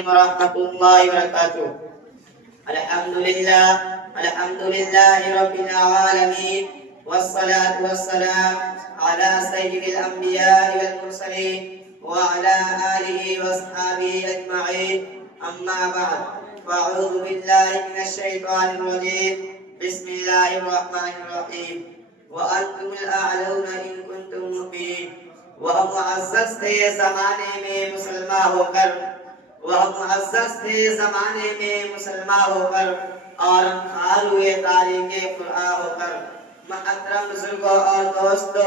ورحمة الله وبركاته. الحمد لله رب العالمين، والصلاة والسلام على سيد الأنبياء والمرسلين وعلى آله وأصحابه أجمعين. أما بعد، فأعوذ بالله من الشيطان الرجيم. بسم الله الرحمن الرحيم. وأنتم الأعلون إن كنتم مؤمنين. وہ معزز تھے زمانے میں مسلمان ہو کر، وہ معزز تھے زمانے میں مسلمان ہو کر، اور حال ہوئے تاریخ قرآن ہو کر۔ محترم بزرگوں اور دوستو،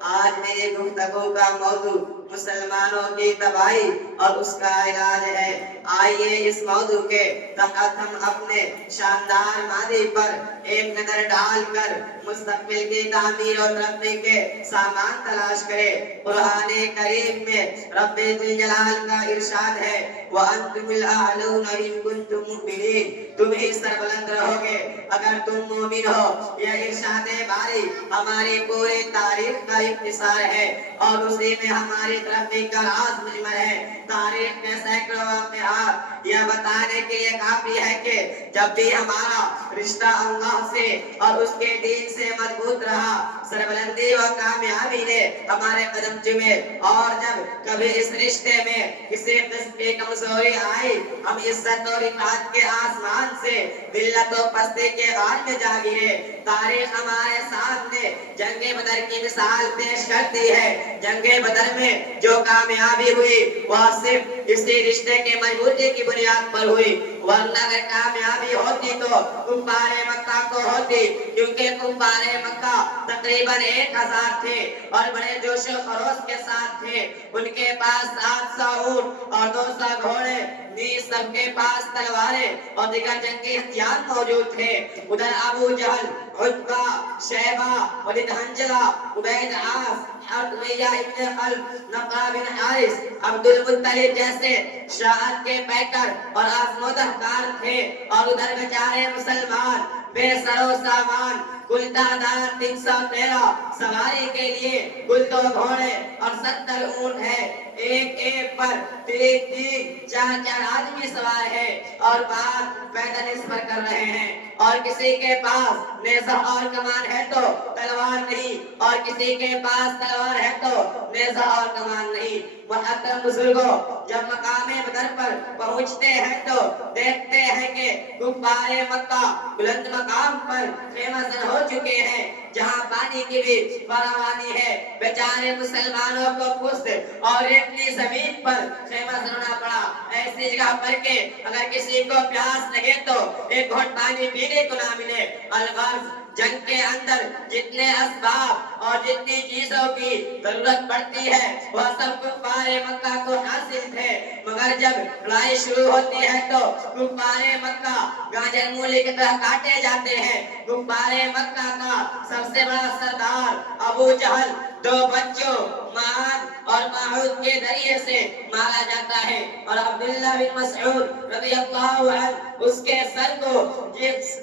آج میری گفتگو کا موضوع مسلمانوں کی تباہی اور اس کا علاج ہے۔ آئیے اس موضوع کے تحت ہم اپنے شاندار ماضی پر ایک نظر ڈال کر مستقبل کی تعمیر اور ترقی کے سامان تلاش کریں۔ قرآن کریم میں رب ذوالجلال کا ارشاد ہے، وَأَنْتُمُ الْأَعْلَوْنَ إِن كُنتُم مُؤْمِنِينَ، تم ہی سربلند رہو گے اگر تم مومن ہو۔ یہ ارشاد باری ہماری پوری تاریخ کا اختصار ہے اور اسی میں ہماری ترقی کا راز مجمل ہے۔ تاریخ کے سینکڑوں واقعات یہ بتانے کے لیے کافی ہے کہ جب بھی ہمارا رشتہ اللہ سے اور اس کے دین سے مضبوط رہا، سربلندی و کامیابی نے ہمارے قدم چومے، اور جب کبھی اس رشتے میں کسی قسم کی کمزوری آئی، ہم عزت اور اطاعت کے آسمان سے ذلت و پستی کے غار میں جا گرے۔ تاریخ ہمارے سامنے جنگ بدر کی مثال پیش کرتی ہے۔ جنگ بدر میں جو کامیابی ہوئی وہ صرف اسی رشتے کے مضبوطی کی بنیاد پر ہوئی، ورنہ اگر کامیابی ہوتی تو کفار مکہ کو ہوتی، کیونکہ کفار مکہ تقریباً 1000 تھے اور بڑے جوش و خروش کے ساتھ تھے۔ ان کے پاس 700 اونٹ اور 200 گھوڑے، نیز سب کے پاس تلواریں اور دیگر جنگی ہتھیار موجود تھے۔ ادھر ابو جہل، عتبہ، شیبہ، ولید حنظلہ، عبید عاص، امیہ ابن خلف، نقع بن حارث، عبد المطلب جیسے شاعت کے پیکر اور آزمودہ کار تھے، اور ادھر بیچارے مسلمان بے سر و سامان، کل تعداد 313، سواری کے لیے کل 2 گھوڑے اور 70 اونٹ ہے۔ ایک ایک پر 3 4 آدمی سوار ہے اور بات پیدل اس پر کر رہے ہیں، اور کسی کے پاس نیزہ اور کمان ہے تو تلوار نہیں، اور کسی کے پاس تلوار ہے تو نیزہ اور کمان نہیں۔ محترم بزرگوں، جب مقام بدر پر پہنچتے ہیں تو دیکھتے ہیں کہ کفار مکہ بلند مقام پر خیمہ زن ہو چکے ہیں، جہاں پانی کی بھی فراوانی ہے۔ بیچارے مسلمانوں کو پشت اور اتنی زمین پر خیمہ زننا پڑا، ایسی جگہ پر کہ اگر کسی کو پیاس لگے تو ایک گھونٹ پانی پینے کو نہ ملے۔ الغرض جنگ کے اندر جتنے اسباب اور جتنی چیزوں کی ضرورت پڑتی ہے وہ سب کفار مکہ کو حاصل تھے، مگر جب لڑائی شروع ہوتی ہے تو کفار مکہ گاجر مولی کی طرح کاٹے جاتے ہیں۔ کفار مکہ کا سب سے بڑا سردار ابو جہل 2 بچوں معاذ اور معوذ کے ذریعے سے مارا جاتا ہے، اور عبداللہ بن مسعود رضی اللہ عنہ اس کے سر کو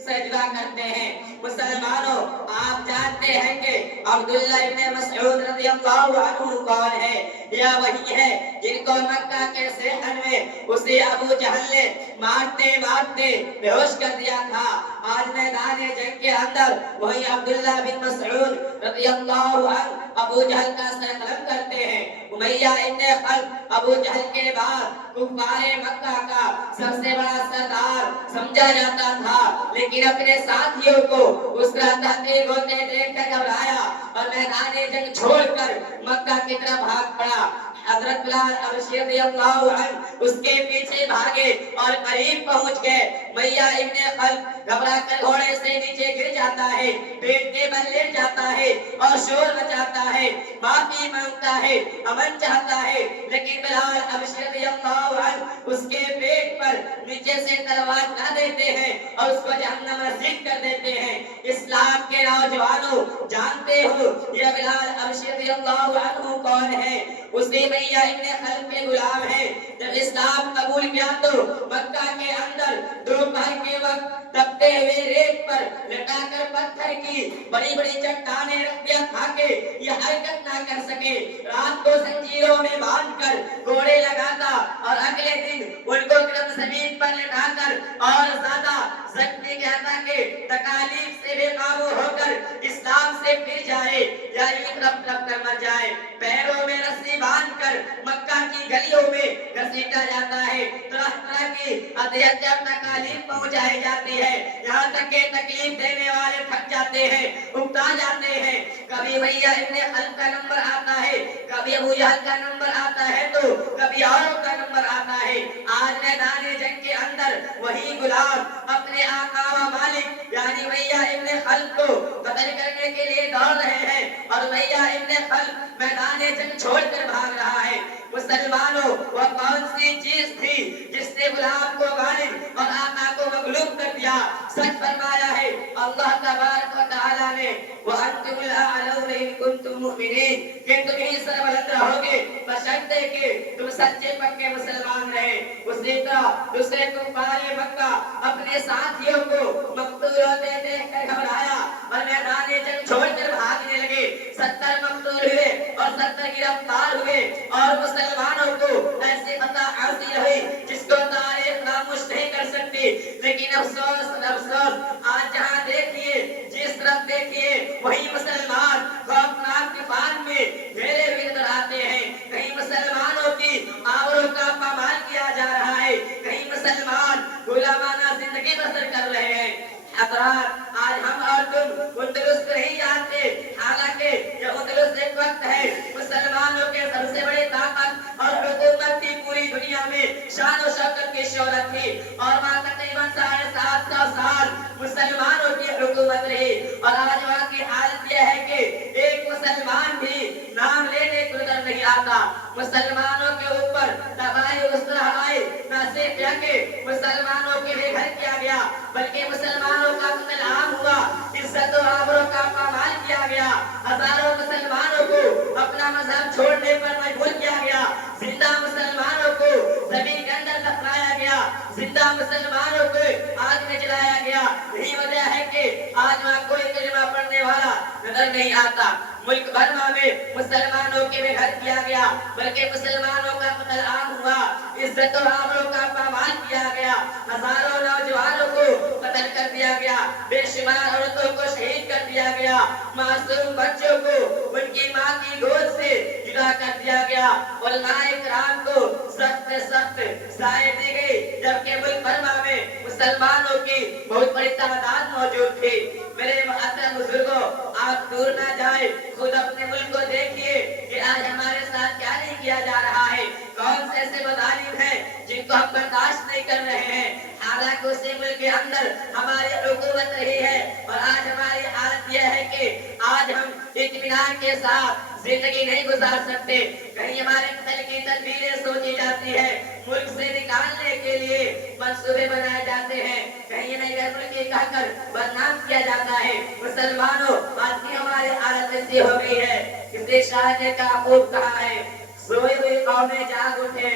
سجدہ کرتے ہیں۔ مسلمانوں، آپ جانتے ہیں کہ عبداللہ بن مسعود رضی اللہ عنہ کون ہے؟ یہ وہی ہے جن کو مکہ کے صحن میں اسی ابو جہل نے مارتے مارتے بے ہوش کر دیا تھا۔ آج میدان جنگ کے اندر وہی عبداللہ بن مسعود رضی اللہ عنہ ابو جہل کا سر قلم کرتے ہیں۔ امیہ ابن خلف ابو جہل کے بعد کفار مکہ کا سب سے بڑا سردار سمجھا جاتا تھا، لیکن اپنے ساتھیوں کو اس کا تحقیق ہوتے دیکھ کر گھبرایا اور میدان جنگ چھوڑ کر مکہ کی طرف بھاگ پڑا۔ حضرت بلال حبشی رضی اللہ عنہ اس کے پیچھے بھاگے اور قریب پہنچ گئے۔ امیہ ابن خلف گھبرا کر گھوڑے سے نیچے گر جاتا ہے، پیٹ کے بل لیٹ جاتا ہے اور شور مچاتا ہے، معافی مانگتا ہے، امن چاہتا ہے، لیکن بلال حبشی رضی اللہ عنہ اس کے پیٹ پر نیچے سے تلوار نہ دیتے ہیں اور اس کو جہنم رسید کر دیتے ہیں۔ اسلام کے نوجوانوں، جانتے ہو یہ بلال حبشی رضی اللہ عنہ کون ہے؟ اسی امیہ ابن خلف کے غلام ہیں۔ جب اسلام قبول کیا تو مکہ کے اندر دوپہر کے وقت تپتے ہوئے ریت پر لٹا کر پتھر کی بڑی بڑی چٹانیں رکھ دیا تاکہ یہ حرکت نہ کر سکے۔ رات کو زنجیروں میں باندھ کر گھوڑے لگاتا اور اگلے دن ان کو زمین پر لٹا کر اور زیادہ زخمی کہتا کہ تکالیف سے بے قابو ہو کر اسلام سے پھر جائے یا یوں تڑپ تڑپ کر مر جائے. پیروں میں رسی باندھ کر مکہ کی گلیوں میں گھسیٹا جاتا ہے. طرح طرح کی اذیت اور تکالیف پہنچائی جاتی ہے. یہاں تک کہ تکلیف دینے والے تھک جاتے ہیں, اکتا جاتے ہیں. کبھی بھیا ابن خلف کا نمبر آتا ہے, کبھی ابو جہل کا نمبر آتا ہے, تو کبھی اوروں کا نمبر آتا ہے. آج میدان جنگ کے اندر وہی غلام اپنے آقا و مالک یعنی بھیا ابن خلف کو قتل کرنے کے لیے دوڑ رہے ہیں, اور بھیا ابن خلف میدان جنگ چھوڑ کر بھاگ رہا ہے. مسلمانوں, وہ کون سی چیز تھی جس نے غلام کو غالب اور آقا کو مغلوب کر دیا؟ سچ فرمایا ہے اللہ تبارک و تعالی نے, وَأَنْتُمُ الْأَعْلَوْنَ إِن كُنتُم مُؤْمِنِينَ, کہ تم ہی سربلند رہو گے بشرطے کہ تم سچے پکے مسلمان رہے. اسی طرح دوسرے کفار مکہ اپنے ساتھیوں کو مقتول ہوتے دیکھ کر گھبرایا اور میدان جنگ چھوڑ کر بھاگنے لگے. 70 مقتول ہوئے اور 70 گرفتار ہوئے, اور مسلمانوں کو ایسی فتح حاصل ہوئی جس کو تاریخ فراموش نہیں کر سکتی. لیکن افسوس افسوس, آج جہاں دیکھیے جس طرف دیکھیے وہی مسلمان خوفناک طوفان میں گھیرے ہوئے نظر آتے ہیں. کہیں مسلمانوں کی آبرو کا پامال کیا جا رہا ہے, کہیں مسلمان غلامانہ زندگی بسر کر رہے ہیں. حضرات, آج ہم اور تم اندلس نہیں جانتے, حالانکہ یہ اندلس ایک وقت ہے مسلمانوں کے سب سے بڑی طاقت اور حکومت تھی پوری دنیا میں, شان و شوکت کی شہرت تھی, اور وہاں تقریباً 750 سال مسلمانوں کی حکومت رہی. اور آج وہاں کی حالت یہ ہے کہ ایک مسلمان بھی نام لینے کو نظر نہیں آتا. مسلمانوں کے اوپر تباہی اس طرح آئی, نہ صرف یہ کہ مسلمانوں کے بے گھر کیا گیا بلکہ مسلمانوں کا قتل عام ہوا, عزت و آبرو کا پامال کیا گیا, ہزاروں مسلمانوں کو اپنا مذہب چھوڑنے پر مجبور کیا گیا, زندہ مسلمانوں کو زمین کے اندر دفنایا گیا, زندہ مسلمانوں کو آگ میں جلایا گیا. یہی وجہ ہے کہ آج وہاں کوئی کلمہ پڑھنے والا نظر نہیں آتا. ملک بھر میں مسلمانوں کے بے گھر کیا گیا بلکہ مسلمانوں کا قتل عام ہوا, عزت و آبرو کا پامال کیا گیا, ہزاروں نوجوانوں کو قتل کر دیا گیا, بے شمار عورتوں کو شہید کر دیا گیا, معصوم بچوں کو ان کی ماں کی گود سے جدا کر دیا گیا, علماء کرام کو سخت سے سخت سزائیں دی گئی, جبکہ ملک بھر میں مسلمانوں کی بہت بڑی تعداد موجود تھی. میرے محترم بزرگوں, آپ دور نہ جائیں, خود اپنے ملک کو دیکھیے کہ آج ہمارے ساتھ کیا نہیں کیا جا رہا ہے. کون سے ایسے مظالم ہیں جن کو ہم برداشت نہیں کر رہے ہیں, حالانکہ اسی ملک کے اندر ہماری حکومت رہی ہے. اور آج ہماری حالت یہ ہے کہ آج ہم اطمینان کے ساتھ زندگی نہیں گزار سکتے. کہیں ہمارے قتل کی تدبیریں سوچی جاتی ہے, ملک سے نکالنے کے لیے منصوبے بنائے جاتے ہیں, کہیں نہ غیر ملکی کہہ کر بدنام کیا جاتا ہے. مسلمانوں, آج کی ہماری حالت ایسی ہو گئی ہے, کسی شاعر نے کہا خوب کہا ہے, سوئی ہوئی قومیں جاگ اٹھے,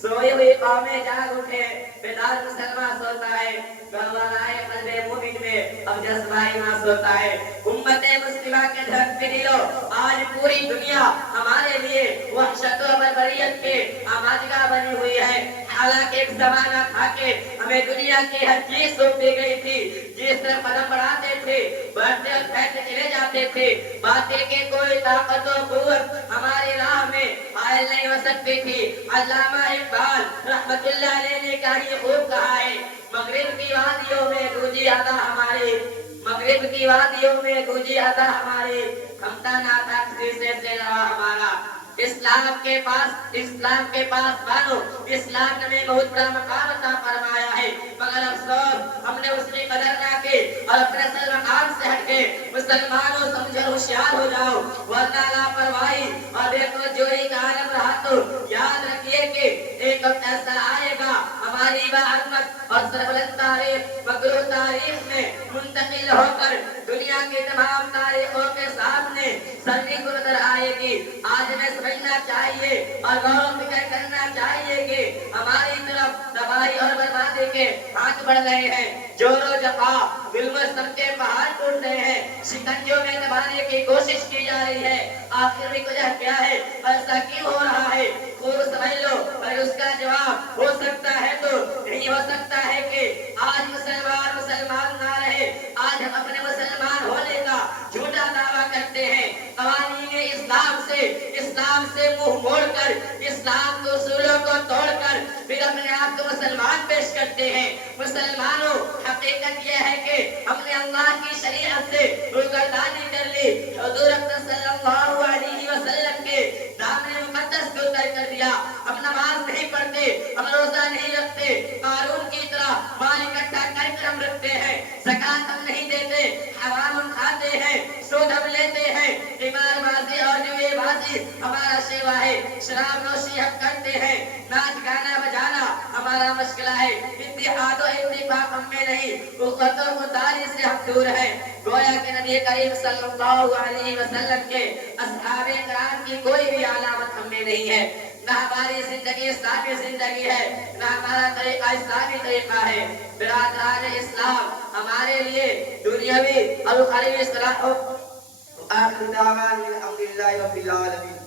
سوئی ہوئی قومیں جاگ اٹھے, بیدار مسلمان سوتا ہے, گہوارائے قلب مومن میں اب جذبہ ایمان سوتا ہے. امت مسلمہ کے دھڑکتے دلوں, آج پوری دنیا ہمارے لیے وحشت و بربریت کے آمادگاہ بنی ہوئی ہے. حالانکہ ایک زمانہ تھا کہ ہمیں دنیا کی ہر چیز سونپی گئی تھی, جس طرح قدم بڑھاتے تھے بڑھتے اور پھیلتے چلے جاتے تھے, باطل کی کوئی طاقت و قوت ہماری راہ میں حائل نہیں ہو سکتی تھی. علامہ اقبال رحمت اللہ علیہ نے کہا خوب کہا ہے, مغرب کی وادیوں میں گونجی ادا ہماری, مغرب کی وادیوں میں گونجی ادا ہماری, تھمتا نہ تھا کسی سے سلوا ہمارا. اسلام کے پاس بانو, اسلام نے بہت بڑا مقام عطا فرمایا ہے, مگر افسوس ہم نے اس کی قدر نہ کی اور اپنے اصل مقام سے ہٹ کے مسلمانوں سمجھو ہوشیار ہو جاؤ, ورنہ لاپرواہی اور بے توجہی کا عالم رہا تو یاد رکھیے کہ ایک وقت ایسا آئے گا ہماری بعظمت اور سربلند تاریخ مغرور تاریخ میں منتقل ہو کر دنیا کی تمام تاریخوں کے سامنے سرنی کو نظر آئے گی. آج ہمیں سمجھنا چاہیے اور غور و فکر کرنا چاہیے کہ ہماری طرف تباہی اور بربادی کے ہاتھ بڑھ رہے ہیں, جور و جفا ظلم و ستم کے پہاڑ ٹوٹ رہے ہیں, شکنجوں میں دبانے کی کوشش کی جا رہی ہے. آخر میں وجہ کیا ہے, ایسا کیوں ہو رہا ہے, خوب سمجھ لو, اور اس کا جواب ہو سکتا ہے تو یہی مسلمان پیش کرتے ہیں. مسلمانوں حقیقت یہ ہے کہ ہم نے اللہ کی شریعت سے روگردانی کر لی. حضور اکرم صلی اللہ علیہ وسلم کے دامن مقدس کو ترک کر دیا. ہم نماز نہیں پڑھتے, ہم روزہ نہیں رکھتے, قارون کی طرح مال اکٹھا کر کے ہم رکھتے ہیں, زکات ہم نہیں دیتے, حرام ہم کھاتے ہیں, سود ہم لیتے ہیں, قمار بازی اور جوئے بازی ہمارا شیوا ہے, شراب نوشی ہم کرتے ہیں, ناچ گانا بجانا ہمارا مشغلہ ہے. اتحاد و اتفاق ہم میں نہیں, اخوت و مداری سے ہم دور ہیں. گویا کہ نبی کریم صلی اللہ علیہ وسلم کے اصحاب کرام کی کوئی بھی علامت ہم میں نہیں ہے. نہ ہماری زندگی اسلامی زندگی ہے, نہ ہمارا طریقہ اسلامی طریقہ ہے. برادران اسلام, ہمارے لیے دنیاوی اور اخروی اصلاح آخر دعوانا الحمدللہ رب العالمین.